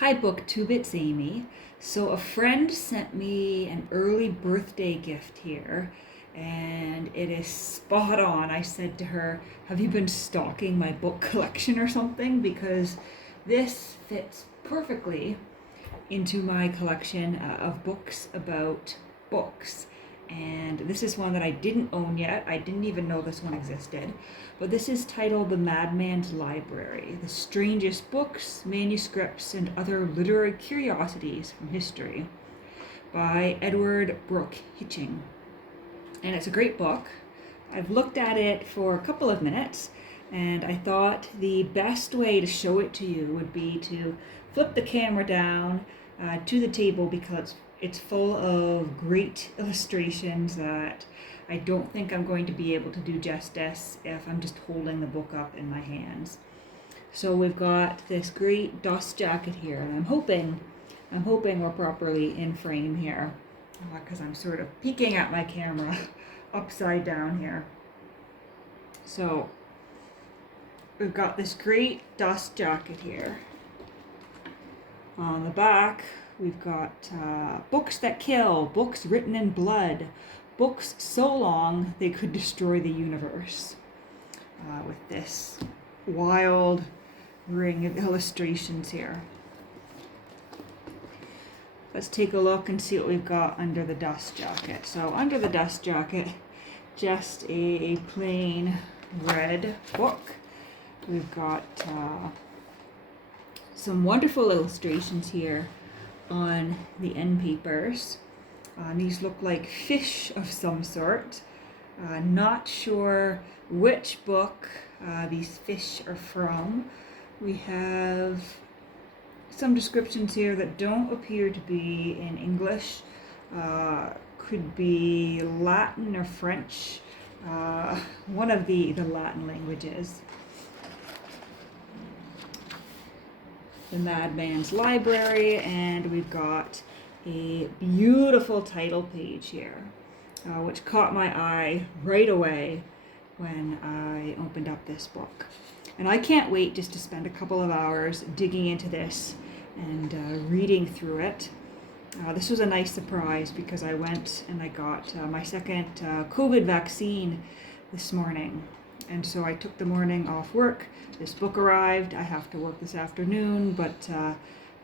Hi, BookTube, it's Amy. So a friend sent me an early birthday gift here, and it is spot on. I said to her, "Have you been stalking my book collection or something?" Because this fits perfectly into my collection of books about books. And this is one that I didn't own yet. I didn't even know this one existed. But this is titled The Madman's Library: The Strangest Books, Manuscripts, and Other Literary Curiosities from History by Edward Brooke Hitching. And it's a great book. I've looked at it for a couple of minutes, and I thought the best way to show it to you would be to flip the camera down to the table, because it's full of great illustrations that I don't think I'm going to be able to do justice if I'm just holding the book up in my hands. So we've got this great dust jacket here, and I'm hoping we're properly in frame here, because I'm sort of peeking at my camera upside down here. So we've got this great dust jacket here. On the back, we've got books that kill, books written in blood, books so long they could destroy the universe, with this wild ring of illustrations here. Let's take a look and see what we've got under the dust jacket. So under the dust jacket, just a plain red book. We've got some wonderful illustrations here on the end papers. These look like fish of some sort. Not sure which book these fish are from. We have some descriptions here that don't appear to be in English. Could be Latin or French. One of the Latin languages. The Madman's Library, and we've got a beautiful title page here, which caught my eye right away when I opened up this book. And I can't wait just to spend a couple of hours digging into this and reading through it. This was a nice surprise because I went and I got my second COVID vaccine this morning. And so I took the morning off work. This book arrived. I have to work this afternoon, but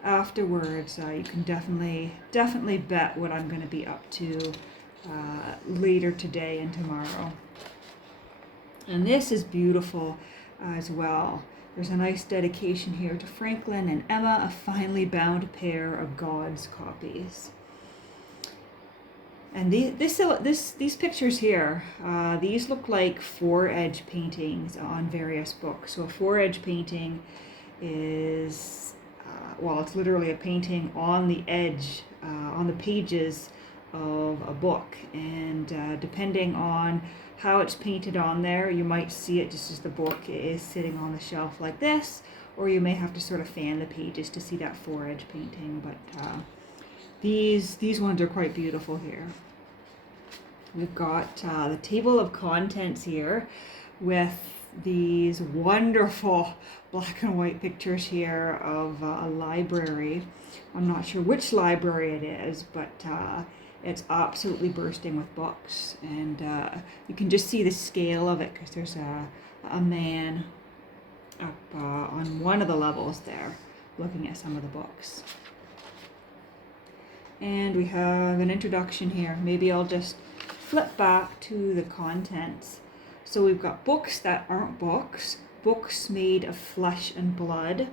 afterwards you can definitely bet what I'm going to be up to later today and tomorrow. And this is beautiful as well. There's a nice dedication here to Franklin and Emma, a finely bound pair of God's copies. And these pictures here, these look like 4-edge paintings on various books. So a 4-edge painting is, it's literally a painting on the edge, on the pages of a book. And depending on how it's painted on there, you might see it just as the book is sitting on the shelf like this, or you may have to sort of fan the pages to see that 4-edge painting. But these ones are quite beautiful here. We've got the table of contents here with these wonderful black and white pictures here of a library. I'm not sure which library it is, but it's absolutely bursting with books. And you can just see the scale of it because there's a man up on one of the levels there looking at some of the books. And we have an introduction here. Maybe I'll just flip back to the contents. So we've got books that aren't books, books made of flesh and blood.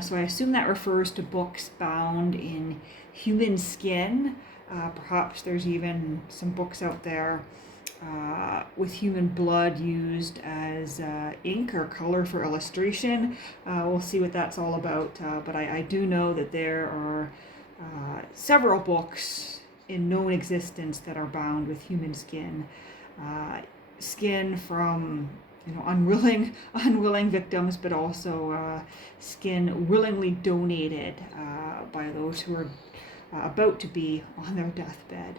So I assume that refers to books bound in human skin. Perhaps there's even some books out there with human blood used as ink or color for illustration. We'll see what that's all about. But I do know that there are several books in known existence that are bound with human skin, skin from unwilling victims, but also skin willingly donated by those who are about to be on their deathbed.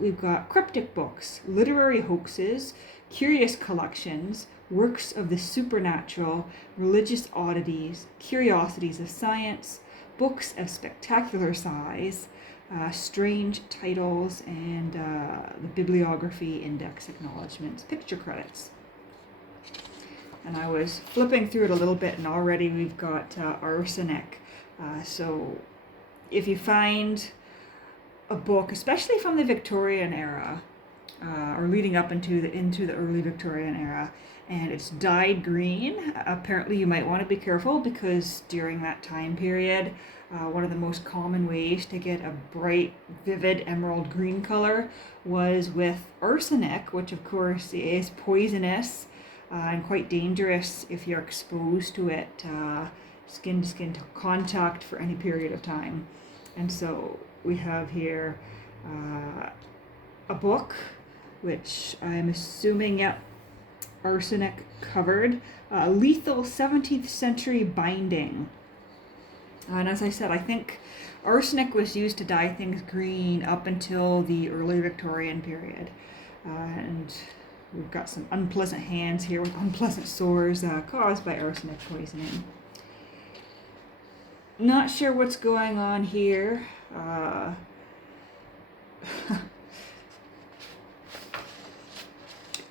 We've got cryptic books, literary hoaxes, curious collections, works of the supernatural, religious oddities, curiosities of science, books of spectacular size, strange titles, and the bibliography, index acknowledgements, picture credits. And I was flipping through it a little bit, and already we've got arsenic. So if you find a book, especially from the Victorian era, or leading up into the early Victorian era, and it's dyed green, apparently you might want to be careful, because during that time period, one of the most common ways to get a bright, vivid emerald green color was with arsenic, which of course is poisonous and quite dangerous if you're exposed to it, skin to skin contact for any period of time. And so we have here a book, which I'm assuming, yep, arsenic covered, lethal 17th century binding. And as I said, I think arsenic was used to dye things green up until the early Victorian period. And we've got some unpleasant hands here with unpleasant sores caused by arsenic poisoning. Not sure what's going on here.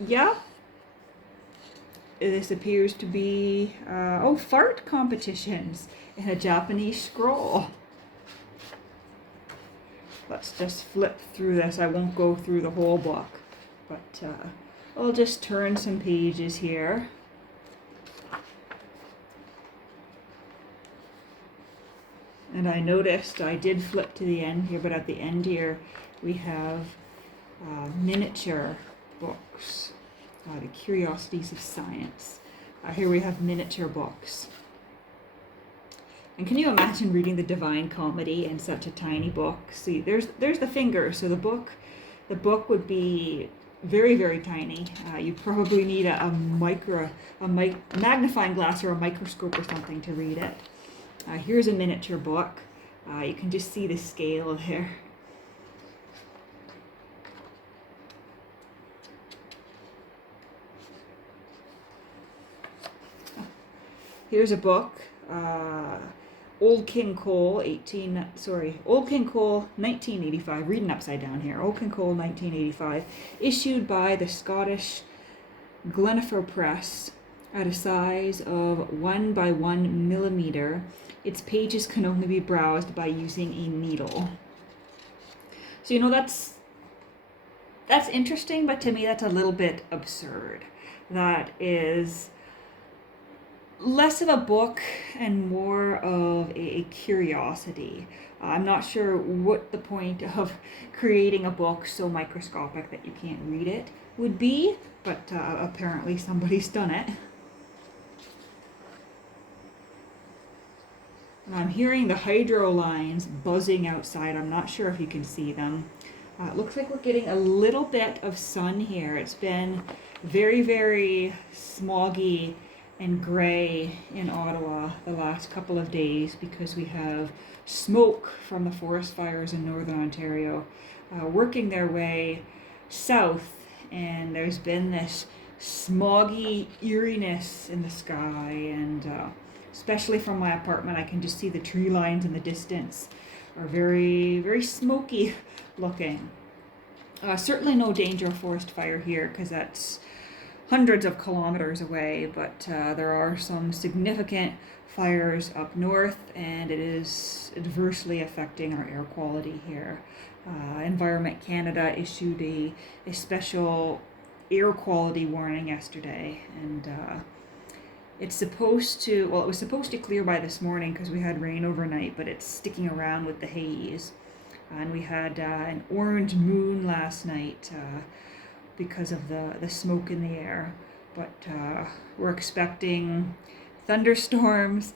Yeah. This appears to be, fart competitions in a Japanese scroll. Let's just flip through this. I won't go through the whole book, but I'll just turn some pages here. And I noticed I did flip to the end here, but at the end here we have miniature books, the Curiosities of Science. Here we have miniature books. And can you imagine reading the Divine Comedy in such a tiny book? See, there's the finger, so the book would be very, very tiny. You probably need a magnifying glass or a microscope or something to read it. Here's a miniature book. You can just see the scale there. Here's a book, Old King Cole, 1985, reading upside down here, Old King Cole, 1985, issued by the Scottish Glenifer Press at a size of 1 by 1 millimeter. Its pages can only be browsed by using a needle. So, that's interesting, but to me that's a little bit absurd. That is less of a book and more of a curiosity. I'm not sure what the point of creating a book so microscopic that you can't read it would be, but apparently somebody's done it. And I'm hearing the hydro lines buzzing outside. I'm not sure if you can see them. It looks like we're getting a little bit of sun here. It's been very, very smoggy and gray in Ottawa the last couple of days because we have smoke from the forest fires in northern Ontario working their way south, and there's been this smoggy eeriness in the sky, and especially from my apartment I can just see the tree lines in the distance are very, very smoky looking. Certainly no danger of forest fire here because that's hundreds of kilometers away, but there are some significant fires up north, and it is adversely affecting our air quality here. Environment Canada issued a special air quality warning yesterday, and it was supposed to clear by this morning because we had rain overnight, but it's sticking around with the haze. And we had an orange moon last night because of the smoke in the air, but we're expecting thunderstorms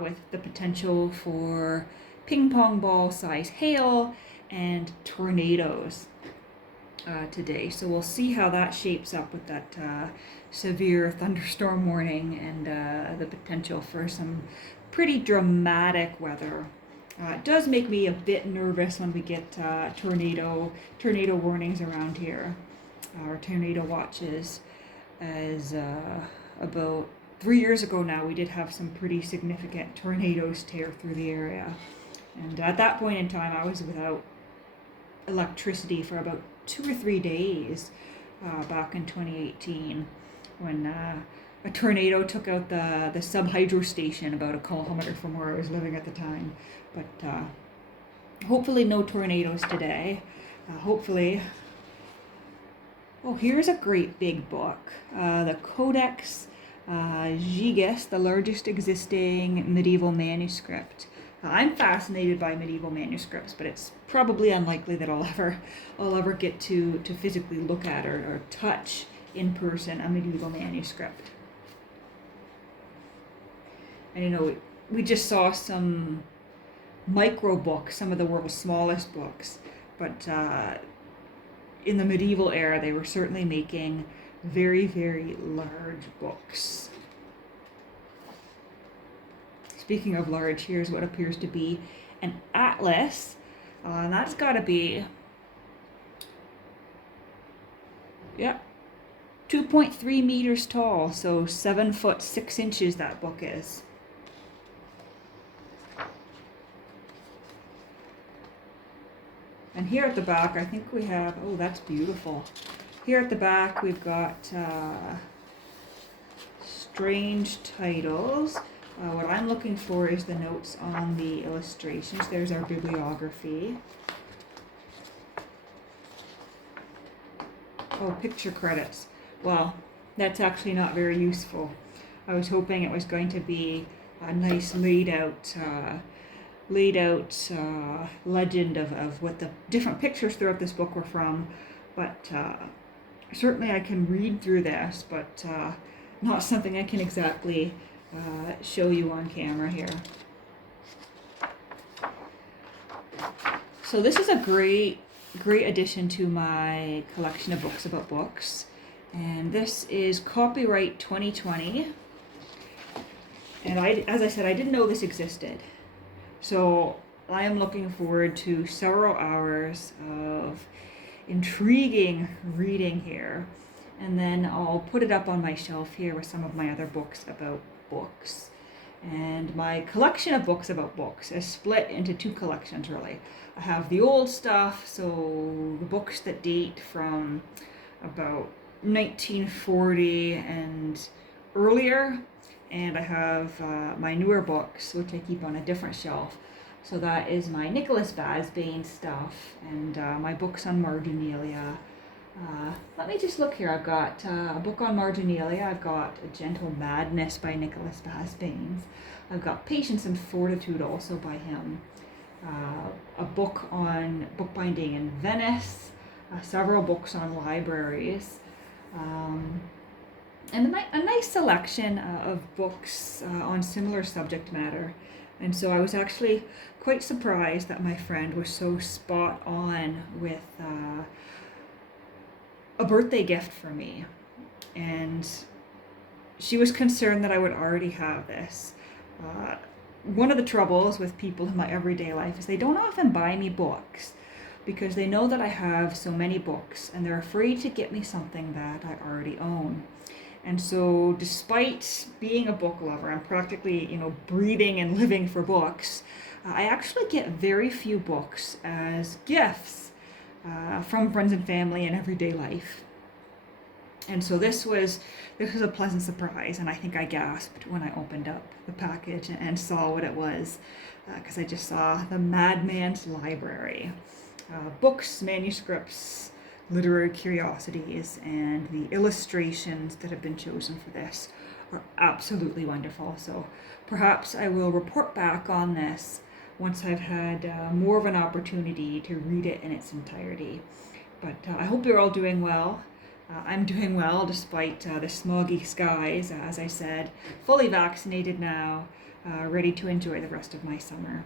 with the potential for ping pong ball size hail and tornadoes today. So we'll see how that shapes up with that severe thunderstorm warning and the potential for some pretty dramatic weather. It does make me a bit nervous when we get tornado warnings around here, or tornado watches, as about 3 years ago now, we did have some pretty significant tornadoes tear through the area. And at that point in time, I was without electricity for about 2 or 3 days back in 2018 when a tornado took out the sub-hydro station about a kilometer from where I was living at the time. But hopefully no tornadoes today. Hopefully. Oh, here's a great big book. The Codex Gigas, the largest existing medieval manuscript. I'm fascinated by medieval manuscripts, but it's probably unlikely that I'll ever get to physically look at or touch in person a medieval manuscript. And we just saw some micro books, some of the world's smallest books, but in the medieval era, they were certainly making very, very large books. Speaking of large, here's what appears to be an atlas, and that's got to be, 2.3 meters tall, so 7 foot 6 inches that book is. And here at the back, I think we have, oh, that's beautiful. Here at the back, we've got strange titles. What I'm looking for is the notes on the illustrations. There's our bibliography. Oh, picture credits. Well, that's actually not very useful. I was hoping it was going to be a nice laid out legend of what the different pictures throughout this book were from, but certainly I can read through this, but not something I can exactly show you on camera here. So this is a great addition to my collection of books about books, and this is copyright 2020, and as I said, I didn't know this existed. So I am looking forward to several hours of intriguing reading here. And then I'll put it up on my shelf here with some of my other books about books. And my collection of books about books is split into two collections, really. I have the old stuff, so the books that date from about 1940 and earlier. And I have my newer books, which I keep on a different shelf. So that is my Nicholas Basbane stuff and my books on marginalia. Let me just look here. I've got a book on marginalia. I've got A Gentle Madness by Nicholas Basbane. I've got Patience and Fortitude also by him. A book on bookbinding in Venice. Several books on libraries. And a nice selection of books on similar subject matter. And so I was actually quite surprised that my friend was so spot on with a birthday gift for me. And she was concerned that I would already have this. One of the troubles with people in my everyday life is they don't often buy me books because they know that I have so many books and they're afraid to get me something that I already own. And so despite being a book lover, I'm practically, breathing and living for books, I actually get very few books as gifts from friends and family in everyday life. And so this was a pleasant surprise, and I think I gasped when I opened up the package and saw what it was, because I just saw the Madman's library. Books, manuscripts, literary curiosities, and the illustrations that have been chosen for this are absolutely wonderful. So perhaps I will report back on this once I've had more of an opportunity to read it in its entirety. But I hope you're all doing well. I'm doing well despite the smoggy skies, as I said, fully vaccinated now, ready to enjoy the rest of my summer.